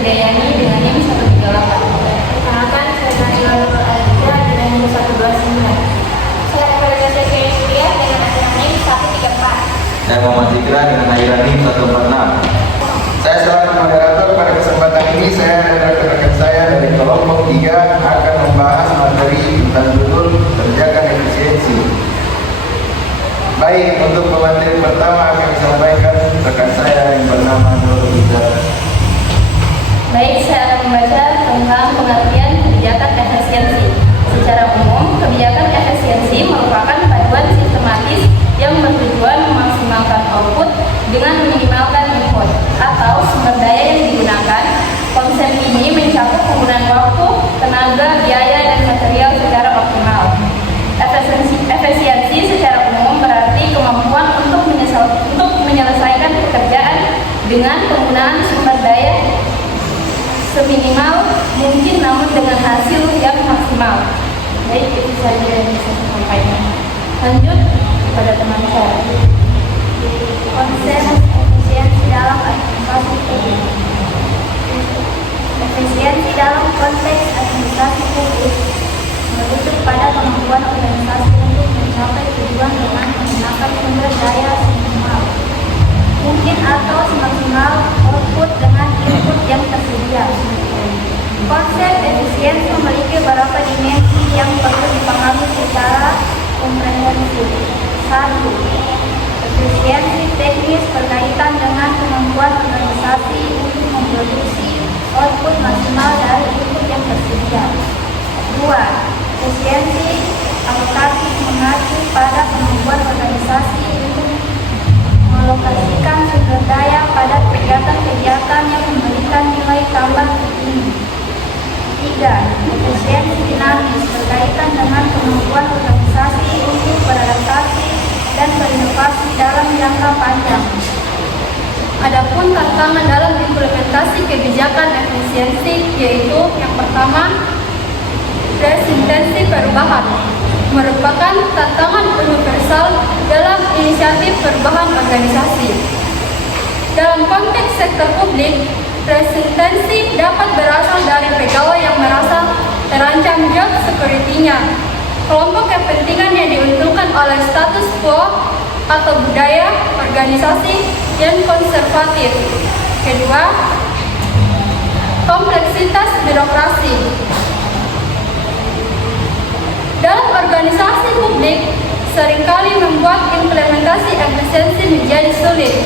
Hidayani dengan NIM 138. Perkenalkan, saya Najwa Nurul Alida dengan NIM 129. Saya Evelina Sekrestia dengan NIM 134. Saya Muhammad Zikra dengan aliran NIM 146. Saya selaku moderator pada kesempatan ini, saya dan rekan-rekan saya dari kelompok 3 akan membahas materi tentang judul kerjakan efisiensi. Baik, untuk pemateri pertama akan disampaikan rekan saya yang bernama Nurul Hidayah. Baik, saya akan membaca tentang pengertian kebijakan efisiensi. Secara umum, kebijakan efisiensi merupakan paduan sistematis yang bertujuan memaksimalkan output dengan meminimalkan input atau sumber daya yang digunakan. Konsep ini mencakup penggunaan waktu, tenaga, biaya, dan material secara optimal. Efisiensi secara umum berarti kemampuan untuk menyelesaikan pekerjaan dengan penggunaan sumber daya seminimal mungkin namun dengan hasil yang maksimal. Baik, itu saja yang bisa saya sampaikan. Lanjut kepada teman saya. Konsep efisiensi dalam administrasi publik. Efisiensi dalam konteks administrasi publik merujuk pada kemampuan organisasi untuk mencapai tujuan dengan menggunakan sumber daya seminimal mungkin atau semaksimal output dengan input yang tersedia. Konsep efisiensi memiliki beberapa dimensi yang perlu dipahami secara komprehensif. 1. Efisiensi teknis berkaitan dengan kemampuan organisasi untuk memproduksi output maksimal dari input yang tersedia. 2. Efisiensi alokasi mengacu pada kemampuan organisasi untuk mengalokasikan sumber daya pada kegiatan-kegiatan yang memberikan nilai tambah tertinggi. 3. Efisiensi dinamis berkaitan dengan kemampuan organisasi untuk beradaptasi dan berinovasi dalam jangka panjang. Adapun tantangan dalam implementasi kebijakan efisiensi yaitu yang pertama, resistensi perubahan merupakan tantangan universal dalam inisiatif perubahan organisasi. Dalam konteks sektor publik, resistensi dapat berasal dari pegawai yang merasa terancam job security-nya, kelompok kepentingan yang diuntungkan oleh status quo atau budaya organisasi yang konservatif. Kedua, kompleksitas birokrasi. Dalam organisasi publik, seringkali membuat implementasi efisiensi menjadi sulit.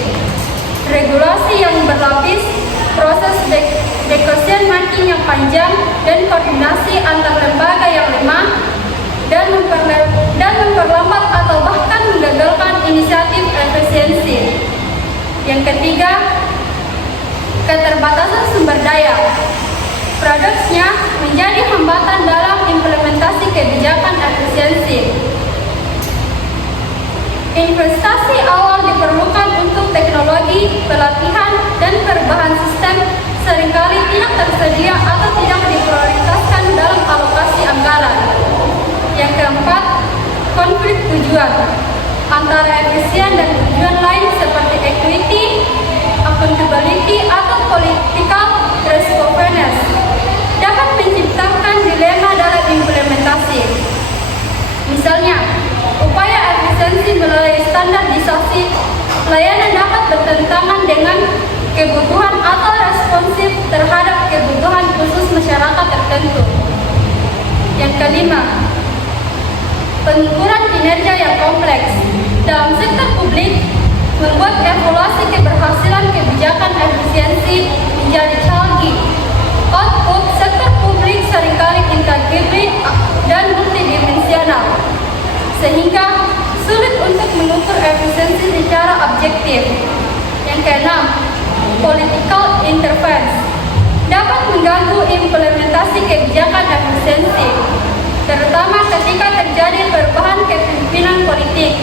Regulasi yang berlapis, proses decision making yang panjang, dan koordinasi antar lembaga yang lemah, dan memperlambat atau bahkan menggagalkan inisiatif efisiensi. Yang ketiga, keterbatasan sumber daya. Paradoksnya menjadi hambatan dalam implementasi kebijakan efisiensi. Investasi awal diperlukan untuk teknologi, pelatihan, dan perubahan sistem seringkali tidak tersedia atau tidak diprioritaskan dalam alokasi anggaran. Yang keempat, konflik tujuan antara efisien dan tujuan lain seperti equity, accountability, atau political responsiveness dapat menciptakan dilema dalam implementasi. Misalnya, upaya efisiensi melalui standarisasi layanan dapat bertentangan dengan kebutuhan atau responsif terhadap kebutuhan khusus masyarakat tertentu. Yang kelima, pengukuran kinerja yang kompleks. Dalam sektor publik, membuat evaluasi keberhasilan kebijakan efisiensi menjadi canggih. Output sektor publik seringkali intangible dan multidimensional, sehingga sulit untuk mengukur efisiensi secara objektif. Yang keenam, political interference dapat mengganggu implementasi kebijakan efisiensi, terutama ketika terjadi perubahan kepemimpinan politik.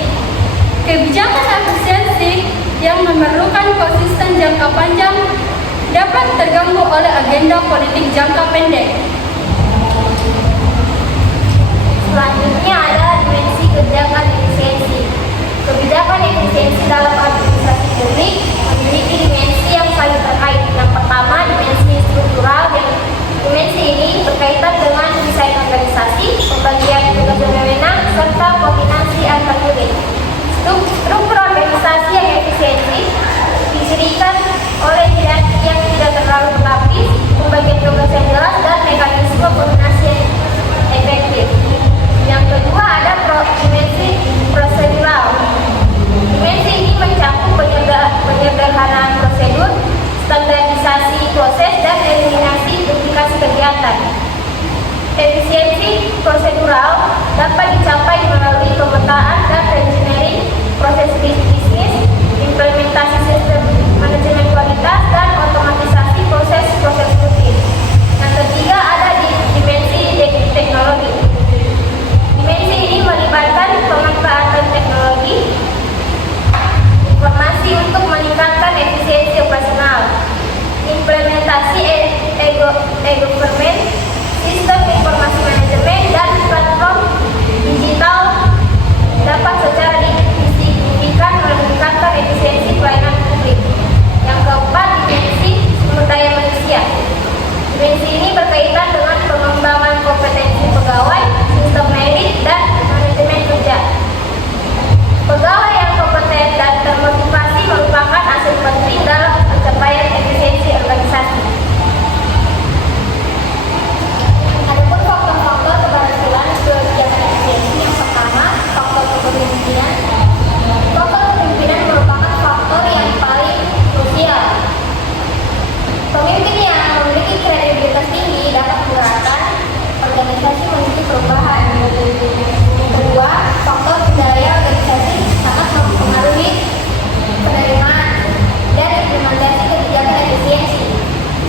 Kebijakan efisiensi yang memerlukan konsisten jangka panjang dapat terganggu oleh agenda politik jangka pendek. Selanjutnya adalah dimensi kebijakan efisiensi. Kebijakan efisiensi dalam administrasi publik memiliki dimensi yang saling terkait. Yang pertama, dimensi struktural. efisiensi prosedural. Dimensi ini mencakup penyederhanaan prosedur, standarisasi proses, dan eliminasi duplikasi kegiatan. Efisiensi prosedural dapat dicapai melalui pemetaan dan reengineering proses bisnis, implementasi sistem manajemen kualitas, dan otomatisasi proses-proses rutin. Yang ketiga ada di dimensi teknologi. Dimensi ini melibatkan pemanfaatan teknologi informasi untuk meningkatkan efisiensi operasional, implementasi e-government, sistem informasi manajemen, dan platform digital dapat secara signifikan meningkatkan efisiensi pelayanan publik. Yang keempat, dimensi sumber daya manusia. Dimensi ini berkaitan dengan pengembangan kompetensi pegawai, sistem merit, dan manajemen kerja. Pegawai yang kompeten dan termotivasi merupakan aset penting dalam pencapaian efisiensi organisasi. Adapun faktor-faktor keberhasilan kegiatan efisiensi, yang pertama, faktor kepemimpinan. Faktor kepemimpinan merupakan faktor yang paling krusial. Pemimpin yang memiliki kredibilitas tinggi dapat menggerakkan organisasi menuju perubahan. Kedua, faktor budaya organisasi sangat mempengaruhi penerimaan dan implementasi kebijakan efisiensi.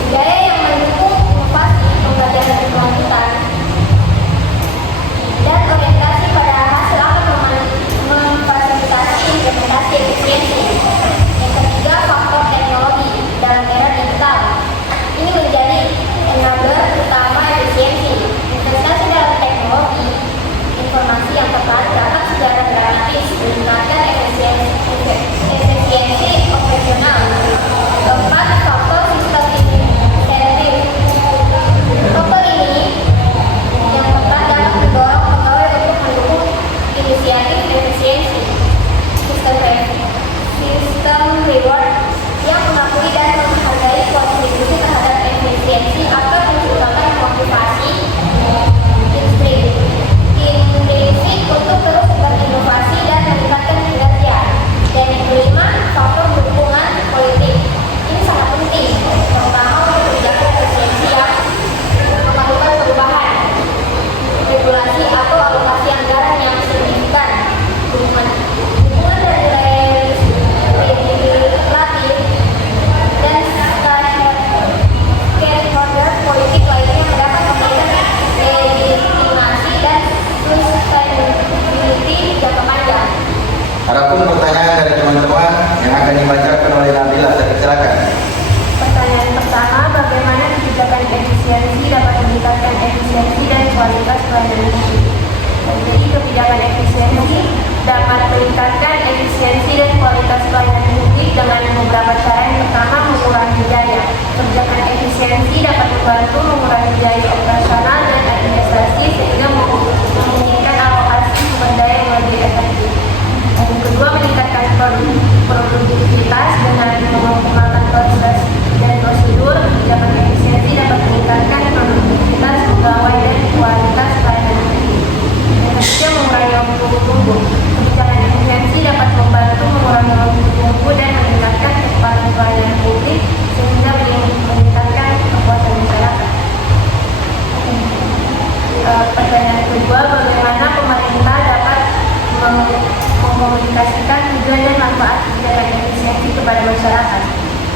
Budaya yang mendukung inovasi, pembelajaran berkelanjutan, dan orientasi pada hasil akan memfasilitasi implementasi efisiensi. Yang ketiga, faktor teknologi dalam era digital. Ini menjadi enabler utama efisiensi. Investasi dalam teknologi informasi yang tepat dapat secara dramatis meningkatkan efisiensi operasional. Keempat, faktor sistem insentif. Faktor ini yang tepat dapat mendorong pegawai untuk mendukung inisiatif efisiensi. Sistem reward yang mengakui dan menghargai kontribusi terhadap efisiensi atau menciptakan motivasi intrinsik untuk terus berinovasi dan meningkatkan kinerja. Dan yang kelima, faktor dukungan politik. Ini sangat penting, terutama untuk kebijakan efisiensi yang memerlukan perubahan regulasi atau alokasi anggaran yang signifikan. Dukungan dari legislatif dan stakeholder politik lainnya yang dapat memberikan legitimasi dan sustainability jangka panjang. Adapun pertanyaan dari teman-teman yang akan dibacakan oleh Nabila, saya persilakan. Pertanyaan pertama, bagaimana kebijakan efisiensi dapat meningkatkan efisiensi dan kualitas pelayanan publik? Jadi kebijakan efisiensi dapat meningkatkan efisiensi dan kualitas pelayanan publik dengan beberapa cara. Yang pertama, mengurangi biaya. Kebijakan efisiensi dapat membantu mengurangi biaya operasional dan administrasi sehingga memungkinkan alokasi sumber daya yang lebih efektif. Yang kedua, meningkatkan produktivitas dengan mengoptimalkan proses dan prosedur. Kebijakan efisiensi dapat meningkatkan produktivitas pegawai dan kualitas pelayanan publik. Yang ketiga, mengurangi waktu tunggu. Kebijakan efisiensi dapat membantu mengurangi waktu tunggu dan meningkatkan kecepatan pelayanan publik sehingga meningkatkan kepuasan masyarakat. Pertanyaan kedua, bagaimana pemerintah dapat mengkomunikasikan tujuan dan manfaat kebijakan efisiensi kepada masyarakat?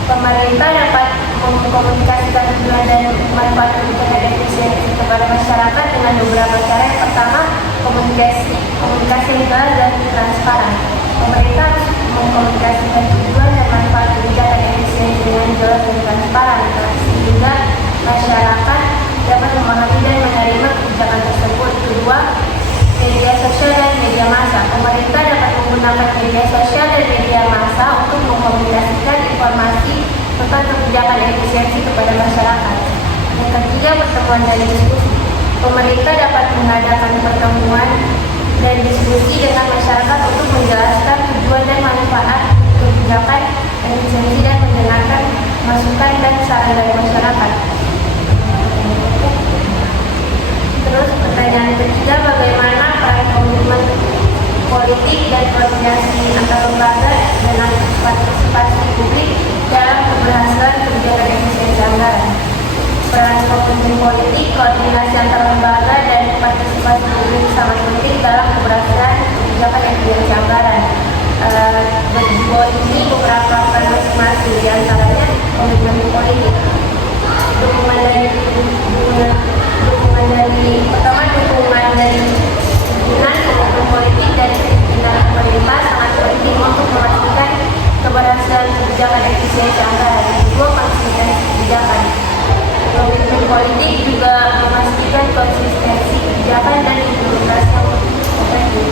Pemerintah dapat mengkomunikasikan tujuan dan manfaat kebijakan efisiensi kepada masyarakat dengan beberapa cara. Yang pertama, komunikasi yang jelas dan transparan. Pemerintah harus mengkomunikasikan tujuan dan manfaat kebijakan efisiensi dengan jelas dan transparan sehingga masyarakat dapat memahami dan menerima kebijakan tersebut. Kedua, media sosial dan media massa. Pemerintah dapat menggunakan media sosial dan media massa untuk mengkomunikasikan informasi tentang kebijakan efisiensi kepada masyarakat. Yang ketiga, pertemuan dan diskusi. Pemerintah dapat mengadakan pertemuan dan diskusi dengan masyarakat untuk menjelaskan tujuan dan manfaat kebijakan efisiensi dan mendengarkan masukan dan saran dari masyarakat. Terus pertanyaan ketiga, bagaimana peran komitmen politik dan koordinasi antar lembaga dan partisipasi publik dalam keberhasilan kebijakan efisiensi anggaran. Peran pemimpin politik, koordinasi antar lembaga dan partisipasi publik sangat penting dalam keberhasilan kebijakan efisiensi anggaran. Di bawah ini beberapa peran masing-masing, di antaranya komitmen politik. Dukungan dari pertama dukungan dari pimpinan komitmen politik dan pimpinan pemerintah sangat penting untuk memastikan keberhasilan kebijakan efisiensi anggaran. Yang kedua, konsistensi kebijakan. Komitmen politik juga memastikan konsistensi kebijakan dan implementasi yang efektif.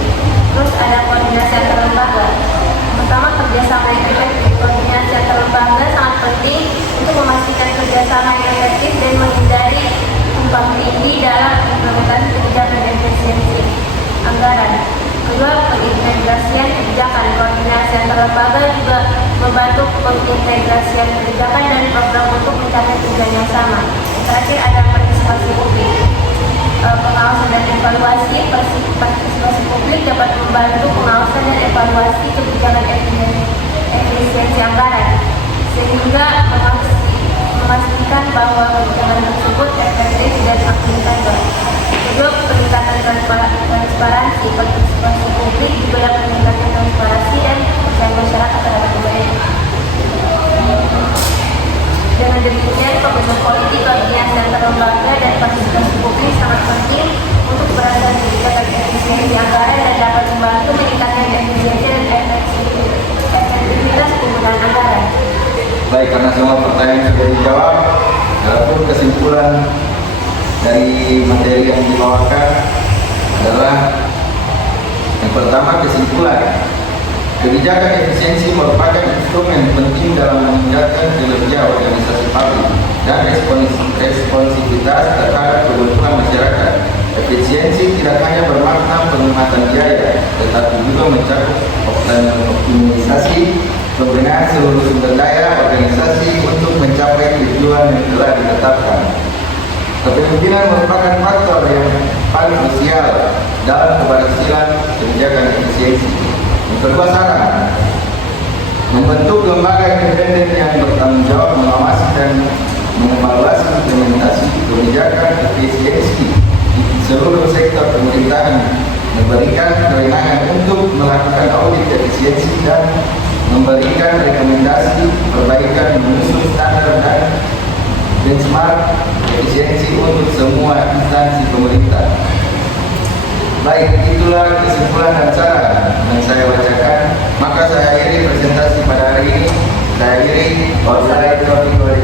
Terus ada koordinasi antar lembaga. Pertama, kerjasama yang efektif. Koordinasi antar lembaga sangat penting untuk memastikan kerjasama yang efektif dan menghindari tumpang tindih dalam implementasi kebijakan efisiensi anggaran. Kedua, pengintegrasian kebijakan. Koordinasi antar lembaga juga membantu pengintegrasian kebijakan dan program untuk mencapai tujuan yang sama. Terakhir ada partisipasi publik. Pengawasan dan evaluasi. Partisipasi publik dapat membantu pengawasan dan evaluasi kebijakan efisiensi anggaran sehingga memastikan bahwa kebijakan tersebut efektif dan akuntabel. Kedua, peningkatan transparansi. Partisipasi publik juga dapat meningkatkan transparansi dan kepercayaan masyarakat terhadap pemerintah. Dengan demikian, komitmen politik, koordinasi antar lembaga dan partisipasi publik sangat penting untuk keberhasilan kebijakan efisiensi anggaran dan dapat membantu meningkatkan efisiensi dan efektivitas penggunaan anggaran. Baik, karena semua pertanyaan sudah dijawab, adapun kesimpulan dari materi yang dibawakan adalah yang pertama, kesimpulan kebijakan efisiensi merupakan instrumen penting dalam meningkatkan kinerja organisasi publik dan responsivitas terhadap kebutuhan masyarakat. Efisiensi tidak hanya bermakna penghematan biaya, tetapi juga mencakup optimalisasi penggunaan seluruh sumber daya organisasi untuk mencapai tujuan yang telah ditetapkan. Kepemimpinan merupakan faktor yang paling krusial dalam keberhasilan kebijakan efisiensi. Yang kedua, saran membentuk lembaga independen yang bertanggung jawab mengawasi dan mengevaluasi implementasi kebijakan efisiensi di seluruh sektor pemerintahan, memberikan kewenangan untuk melakukan audit efisiensi dan memberikan rekomendasi perbaikan menyusun standar dan benchmark efisiensi untuk semua instansi pemerintah. Baik, itulah kesimpulan dan saran yang saya bacakan. Maka saya akhiri presentasi pada hari ini. Saya akhiri. Wassalamualaikum warahmatullahi wabarakatuh.